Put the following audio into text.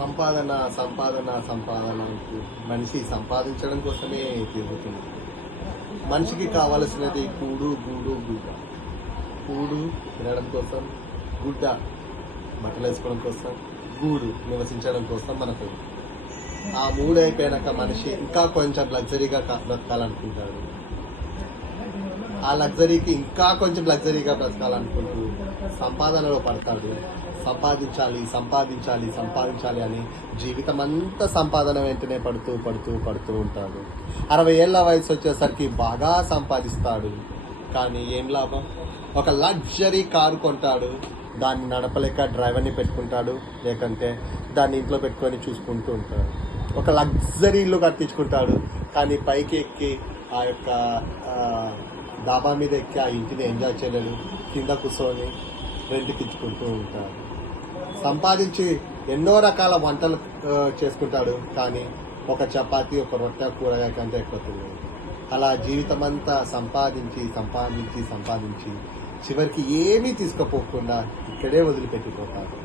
సంపాదన సంపాదన సంపాదన మనిషి సంపాదించడం కోసమే తిరుగుతుంది. మనిషికి కావలసినది కూడు గూడు గుడ్డ. కూడు తినడం కోసం, గుడ్డ బట్టలు వేసుకోవడం కోసం, గూడు నివసించడం కోసం మనకు. ఆ మూడు అయిపోయాక మనిషి ఇంకా కొంచెం లగ్జరీగా బ్రతకాలనుకుంటాడు. ఆ లగ్జరీకి ఇంకా కొంచెం లగ్జరీగా బ్రతకాలనుకుంటూ సంపాదనలో పడతాడు. సంపాదించాలి సంపాదించాలి సంపాదించాలి అని జీవితం అంతా సంపాదన వెంటనే పడుతూ పడుతూ పడుతూ ఉంటాడు. 60 ఏళ్ల వయసు వచ్చేసరికి బాగా సంపాదిస్తాడు. కానీ ఏం లాభం? ఒక లగ్జరీ కారు కొంటాడు. దాన్ని నడపలేక డ్రైవర్ని పెట్టుకుంటాడు, లేకంటే దాన్ని ఇంట్లో పెట్టుకొని చూసుకుంటూ ఉంటాడు. ఒక లగ్జరీ ఇల్లు కట్టించుకుంటాడు, కానీ పైకి ఎక్కి ఆ యొక్క డాబా మీద ఎక్కి ఆ ఇంటిని ఎంజాయ్ చేయలేడు. కింద కూర్చొని రెంట్కి ఇచ్చుకుంటూ ఉంటాడు. సంపాదించి ఎన్నో రకాల వంటలు చేసుకుంటాడు, కానీ ఒక చపాతి ఒక రొట్టె కూరగాయ కంటే ఎక్కువ తెలియదు. అలా జీవితం అంతా సంపాదించి సంపాదించి సంపాదించి చివరికి ఏమీ తీసుకుపోకుండా ఇక్కడే వదిలిపెట్టిపోతాడు.